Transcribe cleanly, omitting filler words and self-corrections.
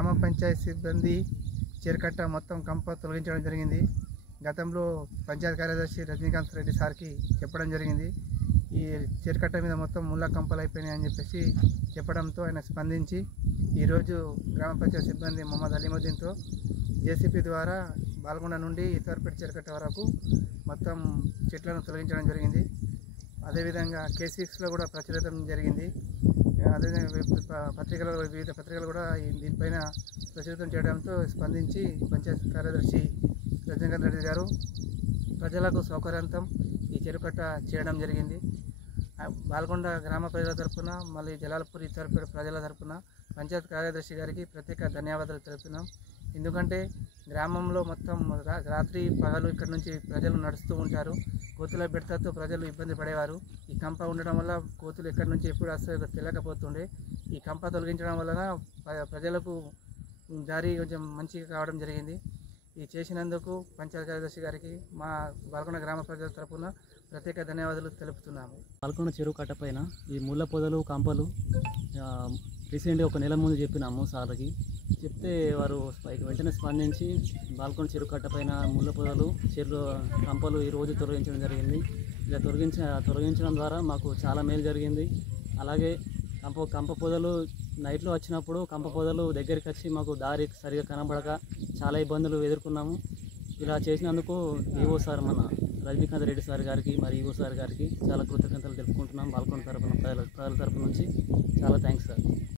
గ్రామ పంచాయతీ సిబ్బంది చీరకట్ట మొత్తం కంప తొలగించడం జరిగింది. గతంలో పంచాయతీ కార్యదర్శి రజనీకాంత్ రెడ్డి సార్కి చెప్పడం జరిగింది. ఈ చీరకట్ట మీద మొత్తం ముళ్ళ కంపలు అయిపోయినాయి అని చెప్పేసి చెప్పడంతో ఆయన స్పందించి ఈరోజు గ్రామ పంచాయతీ సిబ్బంది మొహమ్మద్ అలీముద్దీన్తో జేసీపీ ద్వారా బాల్కొండ నుండి ఇతవరపేట చీరకట్ట వరకు మొత్తం చెట్లను తొలగించడం జరిగింది. అదేవిధంగా K6లో కూడా ప్రచురితం జరిగింది. అదేవిధంగా పత్రికలు వివిధ పత్రికలు కూడా దీనిపైన ప్రచురితం చేయడంతో స్పందించి పంచాయతీ కార్యదర్శి రజనీకాంత్ రెడ్డి గారు ప్రజలకు సౌకర్యార్థం ఈ చెరుకట్ట చేయడం జరిగింది. బాల్కొండ గ్రామ ప్రజల తరఫున మళ్ళీ జలాల్పూర్ ఇతరపేట ప్రజల తరఫున పంచాయతీ కార్యదర్శి గారికి ప్రత్యేక ధన్యవాదాలు తెలుపుతున్నాం. ఎందుకంటే గ్రామంలో మొత్తం రాత్రి పగలు ఇక్కడ నుంచి ప్రజలు నడుస్తూ ఉంటారు. కోతుల బెడతతో ప్రజలు ఇబ్బంది పడేవారు. ఈ కంప ఉండడం వల్ల కోతులు ఎక్కడి నుంచి ఎప్పుడు వస్తాయో తెలియకపోతుండే. ఈ కంప తొలగించడం వలన ప్రజలకు దారి కొంచెం మంచిగా కావడం జరిగింది. ఇది చేసినందుకు పంచాయతీ కార్యదర్శి గారికి మా బాల్కొండ గ్రామ ప్రజల తరఫున ప్రత్యేక ధన్యవాదాలు తెలుపుతున్నాము. బాల్కొండ చెరువు కట్టపైన ఈ ముళ్ళ పొదలు కంపలు రీసెంట్గా ఒక నెల ముందు చెప్పినాము సార్కి. చెప్తే వారు వెంటనే స్పందించి బాల్కొండ చెరువు కట్టపైన ముళ్ళ పొదలు కంపలు ఈరోజు తొలగించడం జరిగింది. ఇలా తొలగించడం ద్వారా మాకు చాలా మేలు జరిగింది. అలాగే కంప పొదలు నైట్లో వచ్చినప్పుడు కంప పొదలు దగ్గరికి వచ్చి మాకు దారి సరిగా కనబడక చాలా ఇబ్బందులు ఎదుర్కొన్నాము. ఇలా చేసినందుకు ఈవో సార్ మన రజనీకాంత్ రెడ్డి సార్ గారికి మరి ఈవో సార్ గారికి చాలా కృతజ్ఞతలు తెలుపుకుంటున్నాం. బాల్కొండ తరఫున ప్రజల తరఫు నుంచి చాలా థ్యాంక్స్ సార్.